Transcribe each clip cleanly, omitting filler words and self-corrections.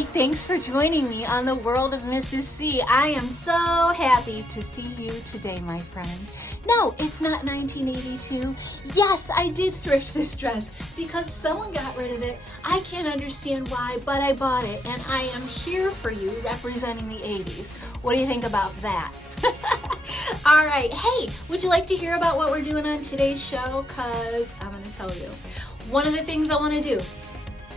Hi, thanks for joining me on the world of Mrs. C. I am so happy to see you today, my friend. No, it's not 1982. Yes, I did thrift this dress because someone got rid of it. I can't understand why, but I bought it and I am here for you representing the 80s. What do you think about that? All right, hey, would you like to hear about what we're doing on today's show? Because I'm going to tell you. One of the things I want to do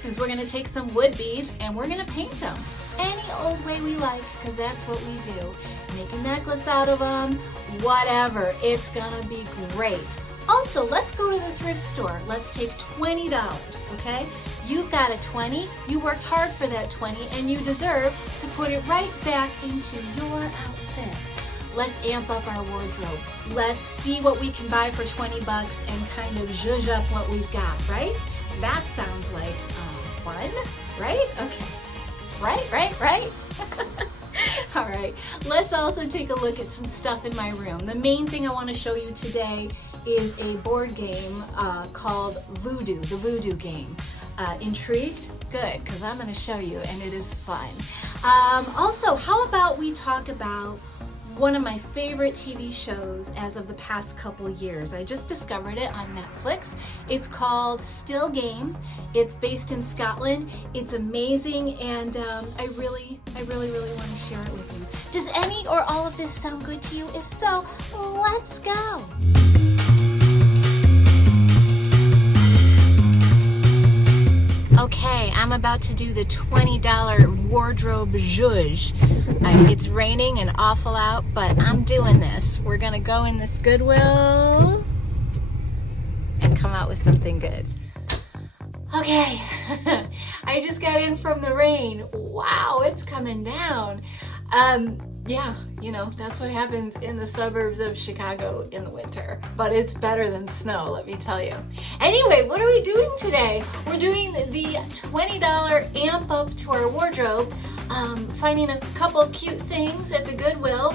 is we're gonna take some wood beads and we're gonna paint them any old way we like, because that's what we do. Make a necklace out of them, whatever. It's gonna be great. Also, let's go to the thrift store. Let's take $20, okay? You've got a 20, you worked hard for that 20, and you deserve to put it right back into your outfit. Let's amp up our wardrobe. Let's see what we can buy for 20 bucks and kind of zhuzh up what we've got, right? That sounds like fun, right? Okay. Right? All right, let's also take a look at some stuff in my room. The main thing I want to show you today is a board game called Voodoo, the Voodoo game. Intrigued? Good, because I'm going to show you and it is fun. Also, how about we talk about one of my favorite TV shows as of the past couple years. I just discovered it on Netflix. It's called Still Game. It's based in Scotland. It's amazing, and I really want to share it with you. Does any or all of this sound good to you? If so, let's go. Okay, I'm about to do the $20 wardrobe zhuzh. It's raining and awful out, but I'm doing this. We're gonna go in this Goodwill and come out with something good. Okay, I just got in from the rain. Wow, it's coming down. Yeah, you know, that's what happens in the suburbs of Chicago in the winter. But it's better than snow, let me tell you. Anyway, what are we doing today? We're doing the $20 amp up to our wardrobe, finding a couple of cute things at the Goodwill,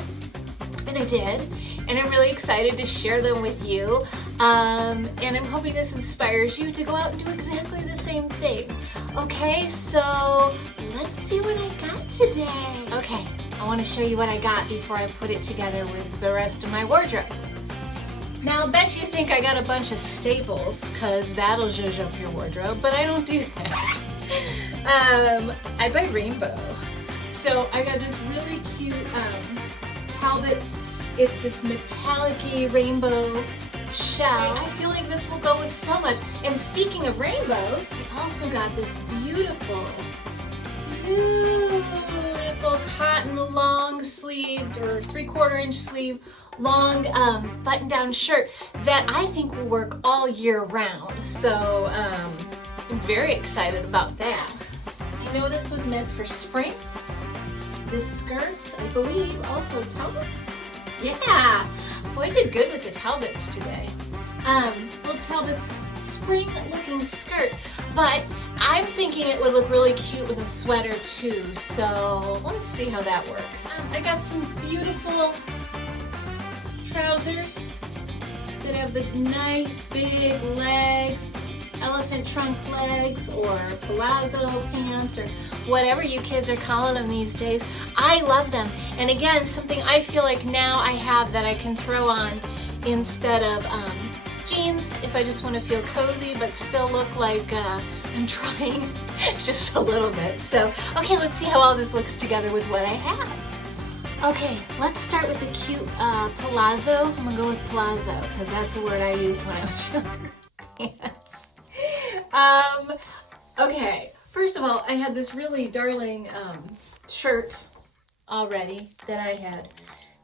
and I did. And I'm really excited to share them with you. And I'm hoping this inspires you to go out and do exactly the same thing. Okay, so let's see what I got today. Okay, I want to show you what I got before I put it together with the rest of my wardrobe. Now, I bet you think I got a bunch of staples, because that'll zhuzh up your wardrobe, but I don't do that. I buy rainbow. So I got this really cute Talbot's. It's this metallic-y rainbow shell. I feel like this will go with so much. And speaking of rainbows, I also got this beautiful cotton long sleeved or 3/4 inch sleeve long button down shirt that I think will work all year round. So I'm very excited about that. You know, this was meant for spring. This skirt, I believe, also Talbot's. Yeah, boy, I did good with the Talbots today. Little Talbot's spring looking skirt, but I'm thinking it would look really cute with a sweater too, so let's see how that works. I got some beautiful trousers that have the nice big legs, elephant trunk legs, or palazzo pants, or whatever you kids are calling them these days. I love them. And again, something I feel like now I have that I can throw on instead of jeans if I just want to feel cozy but still look like I'm trying just a little bit. So, okay, let's see how all this looks together with what I have. Okay, let's start with the cute palazzo. I'm gonna go with palazzo because that's a word I used when I was younger. Yes. Okay, first of all, I had this really darling shirt already that I had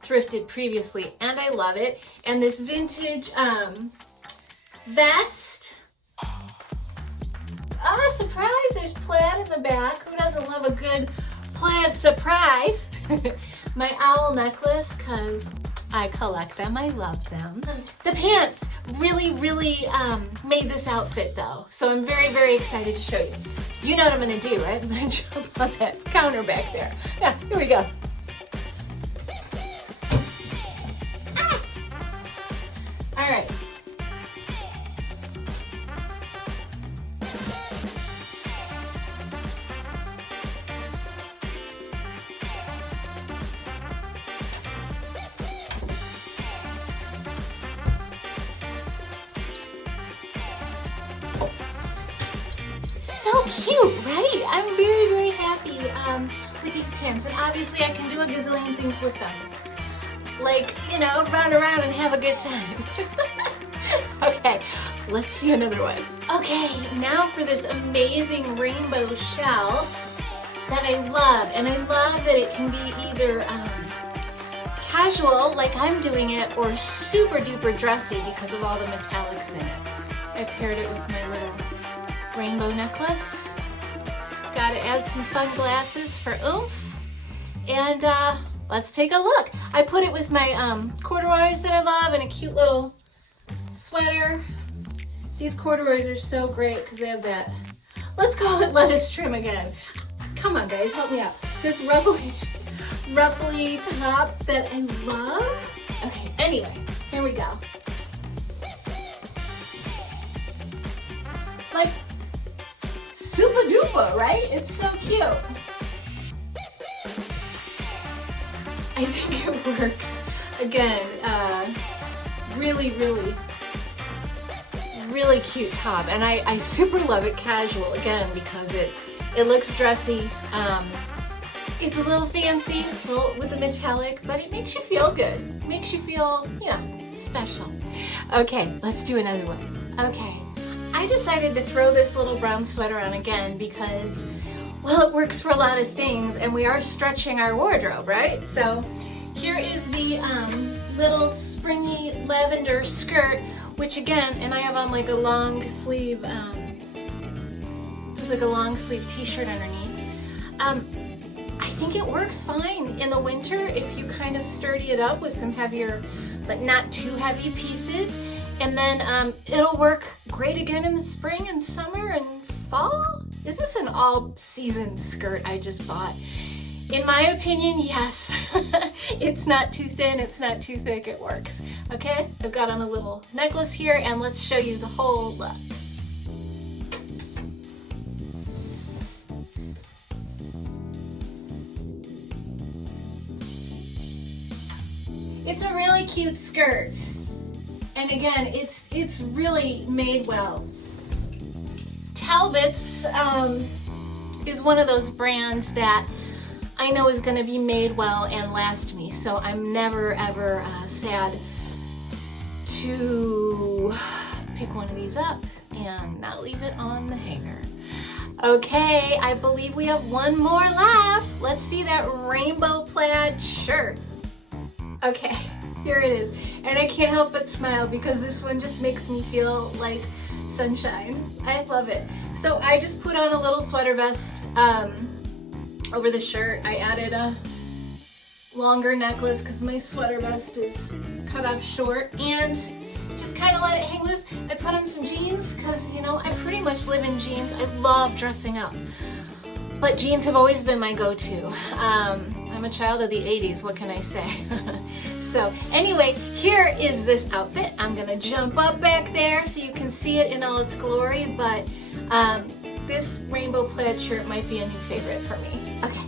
thrifted previously, and I love it. And this vintage vest. Ah, surprise, there's plaid in the back. Who doesn't love a good plaid surprise? My owl necklace, because I collect them, I love them. The pants really made this outfit though, so I'm very excited to show you. You know what I'm gonna do, right? I'm gonna jump on that counter back there. Yeah, here we go. Ah! All right. so cute, right? I'm very, very happy with these pins, and obviously I can do a gazillion things with them. Like, you know, run around and have a good time. Okay, let's see another one. Okay, now for this amazing rainbow shell that I love, and I love that it can be either casual, like I'm doing it, or super duper dressy because of all the metallics in it. I paired it with my little rainbow necklace. Gotta add some fun glasses for oomph. And let's take a look. I put it with my corduroys that I love and a cute little sweater. These corduroys are so great because they have that, let's call it lettuce trim again. Come on guys, help me out. This ruffly top that I love. Okay, anyway, here we go. Like, super duper, right? It's so cute. I think it works. Again, really, really, really cute top. And I super love it casual, again, because it looks dressy. It's a little fancy, with the metallic, but it makes you feel good. Makes you feel, you know, special. Okay, let's do another one. Okay, I decided to throw this little brown sweater on again because, well, it works for a lot of things, and we are stretching our wardrobe, right? So here is the little springy lavender skirt, which again, and I have on like a long sleeve, just like a long sleeve t-shirt underneath. I think it works fine in the winter if you kind of sturdy it up with some heavier, but not too heavy pieces. And then it'll work great again in the spring and summer and fall. Is this an all-season skirt I just bought? In my opinion, yes. It's not too thin, it's not too thick, it works. Okay, I've got on a little necklace here, and let's show you the whole look. It's a really cute skirt. And again, it's really made well. Talbot's is one of those brands that I know is going to be made well and last me, so I'm never ever sad to pick one of these up and not leave it on the hanger. Okay, I believe we have one more left. Let's see that rainbow plaid shirt. Okay, here it is. And I can't help but smile because this one just makes me feel like sunshine. I love it. So I just put on a little sweater vest over the shirt. I added a longer necklace because my sweater vest is cut off short, and just kind of let it hang loose. I put on some jeans because, you know, I pretty much live in jeans. I love dressing up, but jeans have always been my go-to. I'm a child of the 80s, what can I say? So anyway, here is this outfit. I'm gonna jump up back there so you can see it in all its glory, but this rainbow plaid shirt might be a new favorite for me. Okay.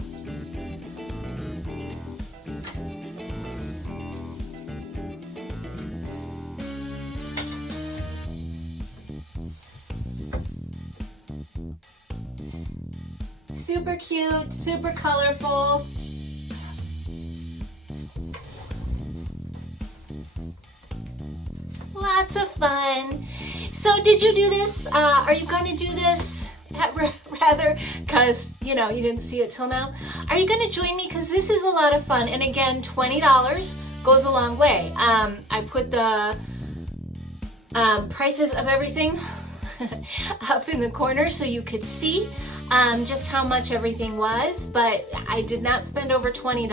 Super cute, super colorful. Lots of fun. So did you do this? Are you going to do this? Rather, because, you know, you didn't see it till now. Are you going to join me? Because this is a lot of fun. And again, $20 goes a long way. I put the prices of everything up in the corner so you could see just how much everything was, but I did not spend over $20,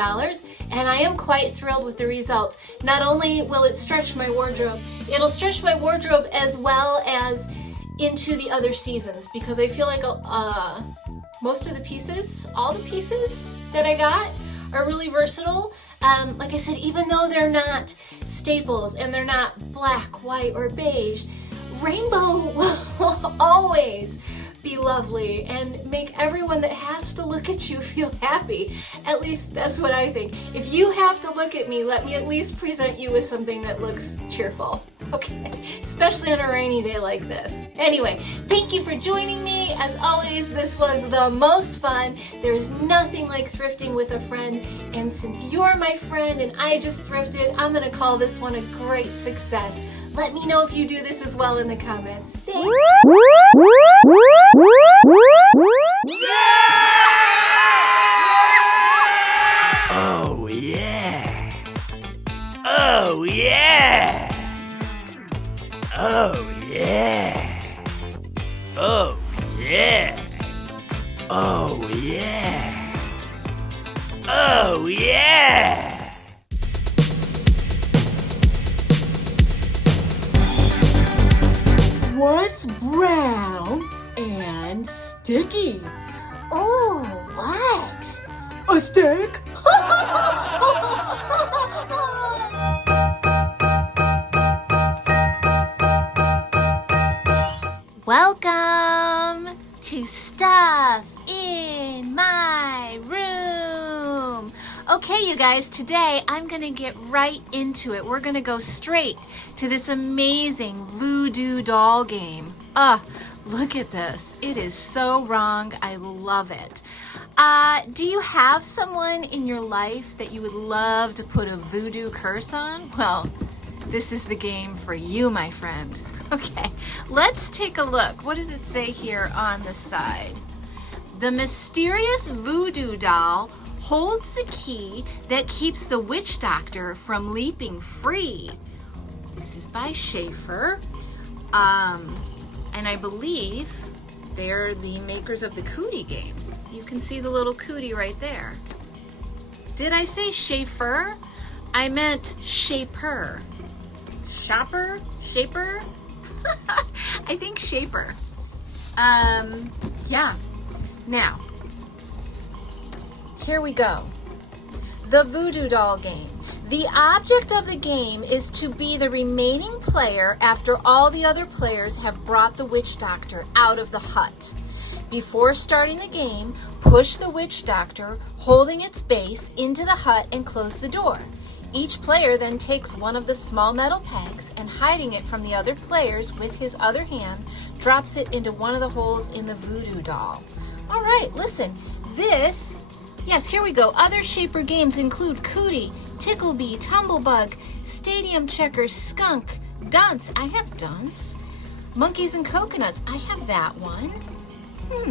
and I am quite thrilled with the result. Not only will it stretch my wardrobe, it'll stretch my wardrobe as well as into the other seasons, because I feel like most of the pieces, all the pieces that I got are really versatile. Like I said, even though they're not staples and they're not black, white, or beige, rainbow will always be lovely and make everyone that has to look at you feel happy. At least that's what I think. If you have to look at me, let me at least present you with something that looks cheerful. Okay, especially on a rainy day like this. Anyway, thank you for joining me. As always, this was the most fun. There is nothing like thrifting with a friend, and since you're my friend and I just thrifted, I'm gonna call this one a great success. Let me know if you do this as well in the comments. Thanks. Oh yeah! Oh yeah! Oh yeah! Oh yeah! Oh yeah! Oh yeah! What's brown and sticky? Oh, what? A stick? Welcome to Stuff in My Room. Okay, you guys, today I'm going to get right into it. We're going to go straight to this amazing Voodoo doll game. Look at this. It is so wrong. I love it. Do you have someone in your life that you would love to put a voodoo curse on? Well, this is the game for you, my friend. Okay, let's take a look. What does it say here on the side? The mysterious voodoo doll holds the key that keeps the witch doctor from leaping free. This is by Schaefer. And I believe they're the makers of the cootie game. You can see the little cootie right there. Did I say Schaefer? I meant Shaper. Shopper? Shaper? I think Shaper. Yeah. Now, here we go. The Voodoo doll game. The object of the game is to be the remaining player after all the other players have brought the witch doctor out of the hut. Before starting the game, push the witch doctor holding its base into the hut and close the door. Each player then takes one of the small metal pegs and, hiding it from the other players with his other hand, drops it into one of the holes in the voodoo doll. All right, listen, yes, here we go. Other Shaper games include Cootie, Ticklebee, Tumblebug, Stadium Checkers, Skunk, Dunce. I have Dunce. Monkeys and Coconuts. I have that one.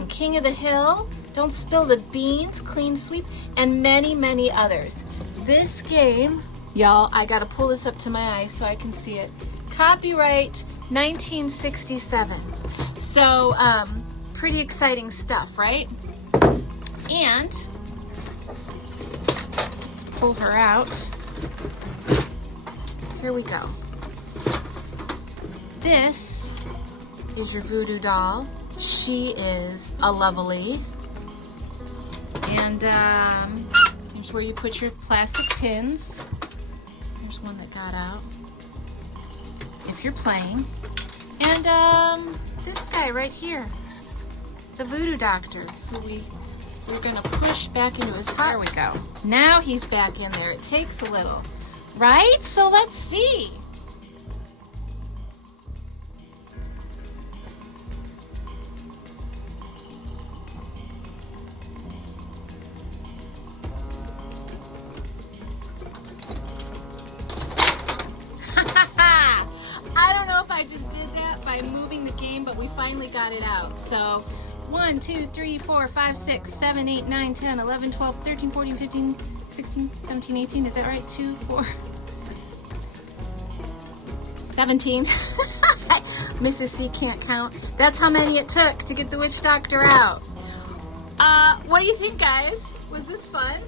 King of the Hill, Don't Spill the Beans, Clean Sweep, and many, many others. This game, y'all, I gotta pull this up to my eye so I can see it. Copyright 1967. So, pretty exciting stuff, right? And let's pull her out. Here we go. This is your voodoo doll. She is a lovely. And here's where you put your plastic pins. There's one that got out. If you're playing. And this guy right here, the voodoo doctor, who we're gonna push back into his heart. There we go. Now he's back in there. It takes a little, right? So let's see. I just did that by moving the game, but we finally got it out. So 1, 2, 3, 4, 5, 6, 7, 8, 9, 10, 11, 12, 13, 14, 15, 16, 17, 18. Is that right? 2, 4, 6, 17. Mrs. C can't count. That's how many it took to get the witch doctor out. What do you think, guys? Was this fun?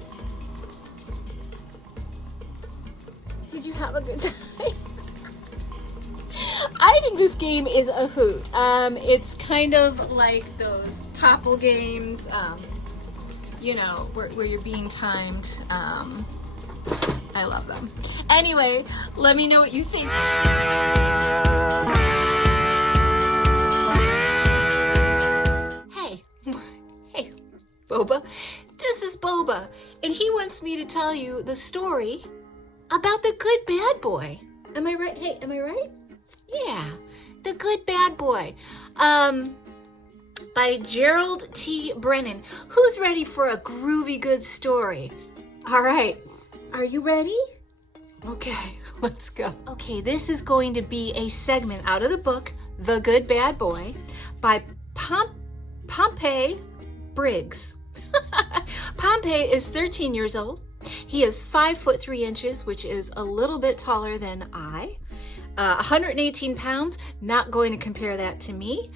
Did you have a good time? I think this game is a hoot. It's kind of like those topple games, you know, where you're being timed. I love them. Anyway, let me know what you think. Hey, Boba. This is Boba, and he wants me to tell you the story about the good bad boy. Am I right? Hey, am I right? Yeah, The Good Bad Boy. By Gerald T. Brennan. Who's ready for a groovy good story? All right, are you ready? Okay, let's go. Okay, this is going to be a segment out of the book, The Good Bad Boy, by Pompey Briggs. Pompey is 13 years old. He is 5'3", which is a little bit taller than I. 118 pounds, not going to compare that to me.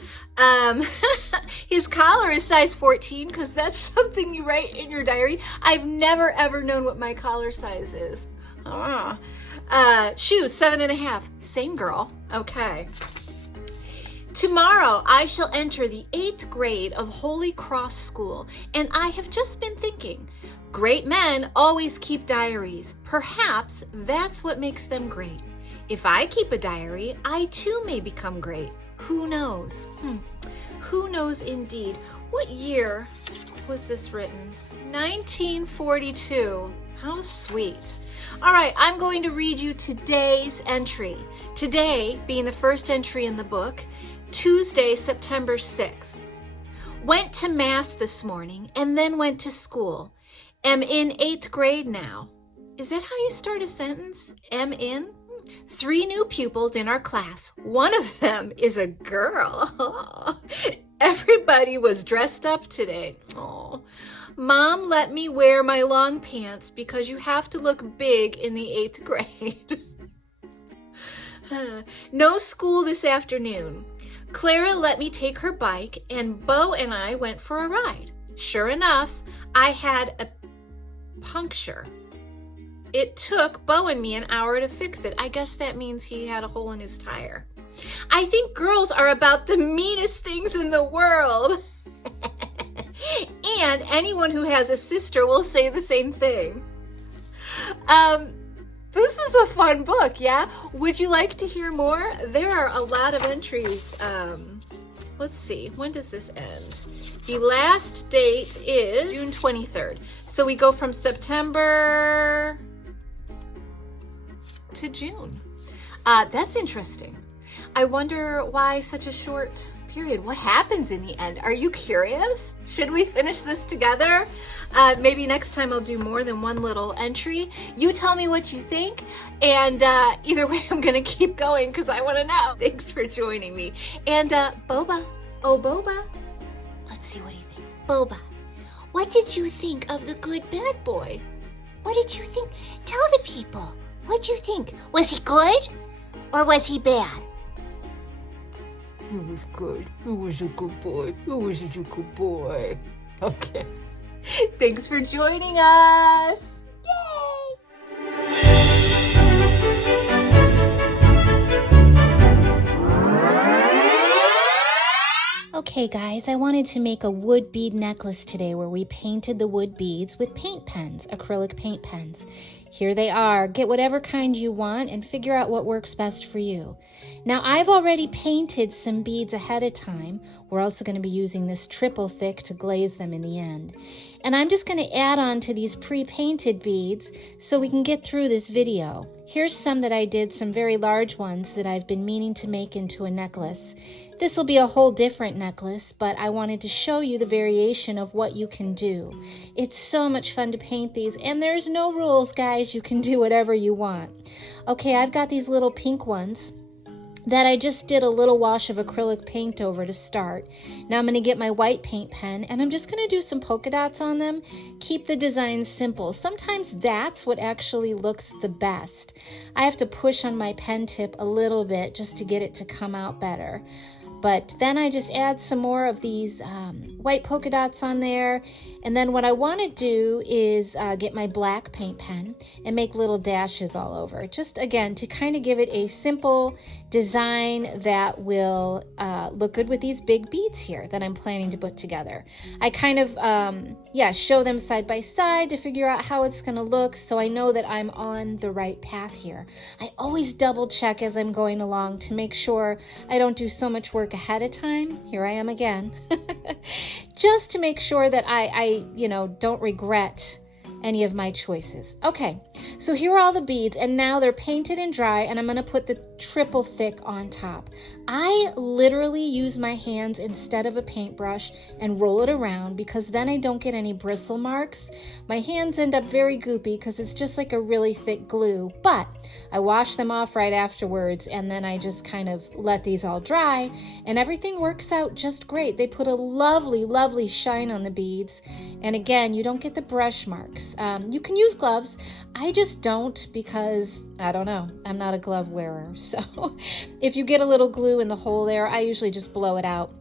His collar is size 14 because that's something you write in your diary. I've never ever known what my collar size is. Shoes, 7.5. Same girl. Okay. Tomorrow I shall enter the 8th grade of Holy Cross School, and I have just been thinking, great men always keep diaries. Perhaps that's what makes them great. If I keep a diary, I too may become great. Who knows? Who knows indeed? What year was this written? 1942. How sweet. All right, I'm going to read you today's entry. Today being the first entry in the book, Tuesday, September 6th. Went to Mass this morning and then went to school. Am in 8th grade now. Is that how you start a sentence? Am in? 3 new pupils in our class. One of them is a girl. Everybody was dressed up today. Oh, Mom let me wear my long pants because you have to look big in the 8th grade. No school this afternoon. Clara let me take her bike and Bo and I went for a ride. Sure enough, I had a puncture. It took Bo and me an hour to fix it. I guess that means he had a hole in his tire. I think girls are about the meanest things in the world. And anyone who has a sister will say the same thing. This is a fun book, yeah? Would you like to hear more? There are a lot of entries. Let's see, when does this end? The last date is June 23rd. So we go from September to June. That's interesting. I wonder why such a short period. What happens in the end? Are you curious? Should we finish this together? Maybe next time I'll do more than one little entry. You tell me what you think, and either way I'm gonna keep going because I want to know. Thanks for joining me. And Boba, Boba, let's see what he thinks. Boba, what did you think of The Good Bad Boy? What did you think? Tell the people. What'd you think? Was he good or was he bad? He was good. He was a good boy. He was such a good boy. Okay. Thanks for joining us. Yay! Okay guys, I wanted to make a wood bead necklace today where we painted the wood beads with paint pens, acrylic paint pens. Here they are. Get whatever kind you want and figure out what works best for you. Now I've already painted some beads ahead of time. We're also going to be using this triple thick to glaze them in the end. And I'm just going to add on to these pre-painted beads so we can get through this video. Here's some that I did, some very large ones that I've been meaning to make into a necklace. This will be a whole different necklace, but I wanted to show you the variation of what you can do. It's so much fun to paint these, and there's no rules, guys. You can do whatever you want. Okay, I've got these little pink ones that I just did a little wash of acrylic paint over to start. Now I'm going to get my white paint pen and I'm just going to do some polka dots on them. Keep the design simple. Sometimes that's what actually looks the best. I have to push on my pen tip a little bit just to get it to come out better. But then I just add some more of these white polka dots on there. And then what I want to do is get my black paint pen and make little dashes all over. Just again, to kind of give it a simple design that will look good with these big beads here that I'm planning to put together. I kind of, show them side by side to figure out how it's going to look so I know that I'm on the right path here. I always double check as I'm going along to make sure I don't do so much work ahead of time. Here I am again. Just to make sure that I don't regret any of my choices. Okay, so here are all the beads, and now they're painted and dry, and I'm going to put the triple thick on top. I literally use my hands instead of a paintbrush and roll it around because then I don't get any bristle marks. My hands end up very goopy because it's just like a really thick glue, but I wash them off right afterwards, and then I just kind of let these all dry, and everything works out just great. They put a lovely, lovely shine on the beads, and again, you don't get the brush marks. You can use gloves. I just don't because, I don't know, I'm not a glove wearer. So if you get a little glue in the hole there, I usually just blow it out.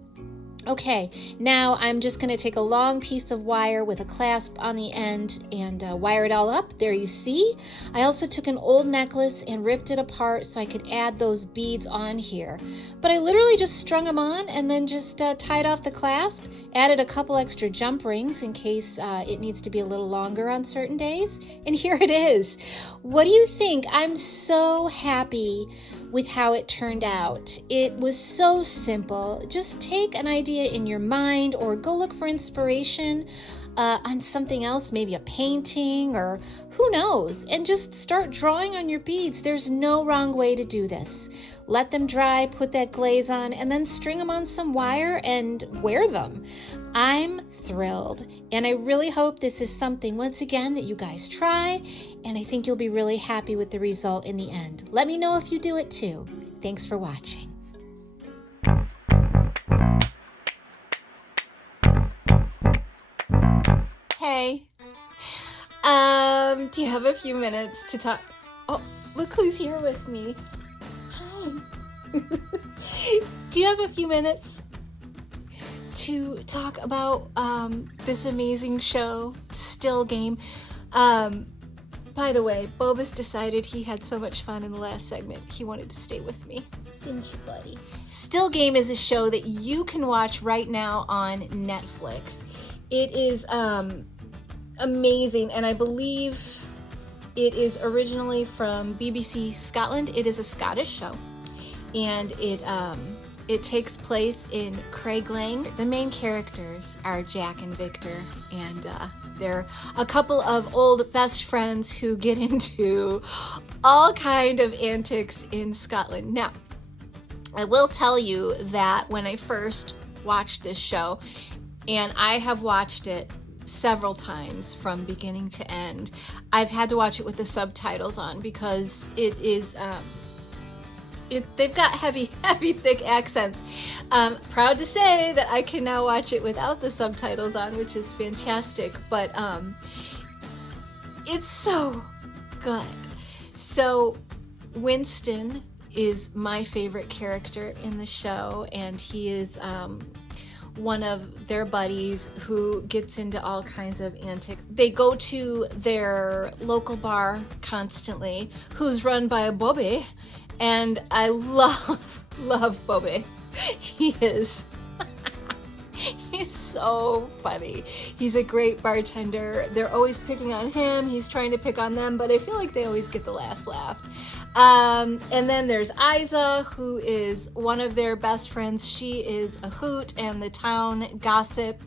Okay, now I'm just going to take a long piece of wire with a clasp on the end and wire it all up. There you see. I also took an old necklace and ripped it apart so I could add those beads on here. But I literally just strung them on and then just tied off the clasp, added a couple extra jump rings in case it needs to be a little longer on certain days. And here it is. What do you think? I'm so happy with how it turned out. It was so simple. Just take an idea in your mind or go look for inspiration on something else, maybe a painting or who knows, and just start drawing on your beads. There's no wrong way to do this. Let them dry, put that glaze on, and then string them on some wire and wear them. I'm thrilled, and I really hope this is something, once again, that you guys try, and I think you'll be really happy with the result in the end. Let me know if you do it too. Thanks for watching. Hey, do you have a few minutes to talk? Oh, look who's here with me. Hi. Do you have a few minutes to talk about this amazing show, Still Game? By the way, Bobus decided he had so much fun in the last segment, he wanted to stay with me. Didn't you, buddy? Still Game is a show that you can watch right now on Netflix. It is amazing, and I believe it is originally from BBC Scotland. It is a Scottish show, and it takes place in Craiglang. The main characters are Jack and Victor, and they're a couple of old best friends who get into all kind of antics in Scotland. Now, I will tell you that when I first watched this show, and I have watched it several times from beginning to end, I've had to watch it with the subtitles on because it is they've got heavy, thick accents. Proud to say that I can now watch it without the subtitles on, which is fantastic, but it's so good. So Winston is my favorite character in the show, and he is one of their buddies who gets into all kinds of antics. They go to their local bar constantly, who's run by a Bobby, and I love Bobby. He's so funny. He's a great bartender. They're always picking on him. He's trying to pick on them, but I feel like they always get the last laugh. And then there's Isa, who is one of their best friends. She is a hoot and the town gossip.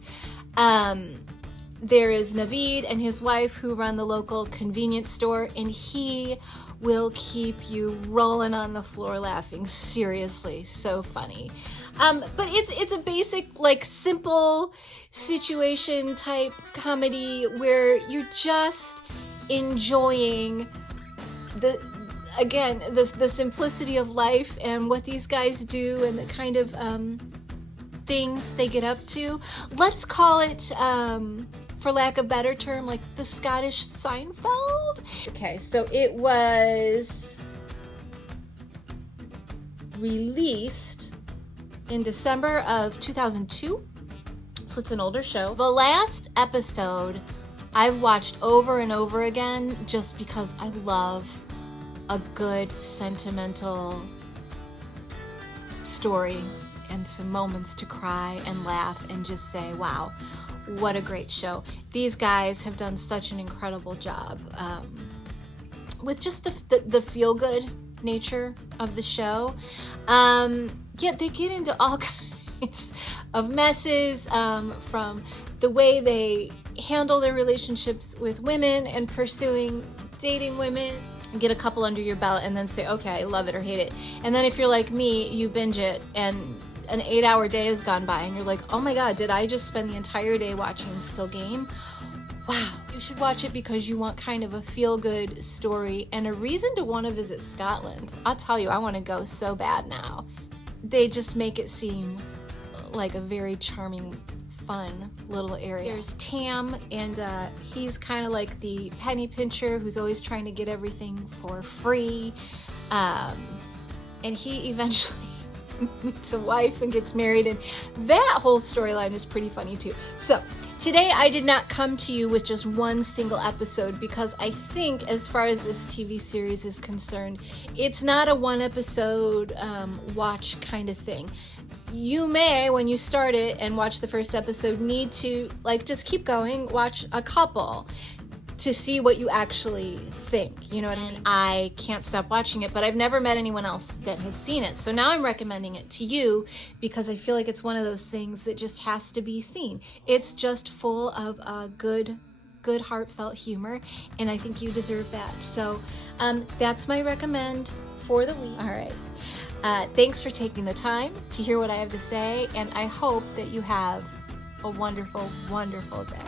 There is Naveed and his wife, who run the local convenience store, and he will keep you rolling on the floor laughing. Seriously, so funny. But it's a basic, like, simple situation type comedy where you're just enjoying the simplicity of life and what these guys do and the kind of things they get up to. Let's call it, for lack of a better term, like the Scottish Seinfeld. Okay, so it was released in December of 2002, so it's an older show. The last episode I've watched over and over again just because I love a good sentimental story and some moments to cry and laugh and just say, wow, what a great show. These guys have done such an incredible job with just the feel-good nature of the show. Yeah, they get into all kinds of messes, from the way they handle their relationships with women and dating women. Get a couple under your belt and then say, okay, I love it or hate it. And then if you're like me, you binge it and an 8-hour day has gone by and you're like, oh my God, did I just spend the entire day watching Still Game? Wow. You should watch it because you want kind of a feel-good story and a reason to want to visit Scotland. I'll tell you, I want to go so bad now. They just make it seem like a very charming, fun little area. There's Tam, and he's kind of like the penny pincher who's always trying to get everything for free. And he eventually meets a wife and gets married, and that whole storyline is pretty funny too. So today I did not come to you with just one single episode because I think as far as this TV series is concerned, it's not a one episode watch kind of thing. You may, when you start it and watch the first episode, need to just keep going, watch a couple to see what you actually think. You know what I mean? I can't stop watching it, but I've never met anyone else that has seen it. So now I'm recommending it to you because I feel like it's one of those things that just has to be seen. It's just full of good heartfelt humor, and I think you deserve that. So that's my recommend for the week. All right. Thanks for taking the time to hear what I have to say, and I hope that you have a wonderful, wonderful day.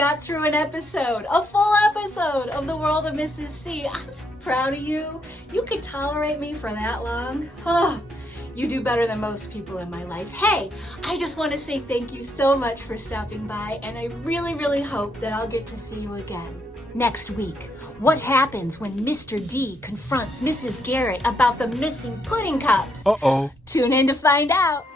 got through an episode, a full episode of The World of Mrs. C. I'm so proud of you. You could tolerate me for that long. Oh, you do better than most people in my life. Hey, I just want to say thank you so much for stopping by, and I really, really hope that I'll get to see you again. Next week, what happens when Mr. D confronts Mrs. Garrett about the missing pudding cups? Uh-oh. Tune in to find out.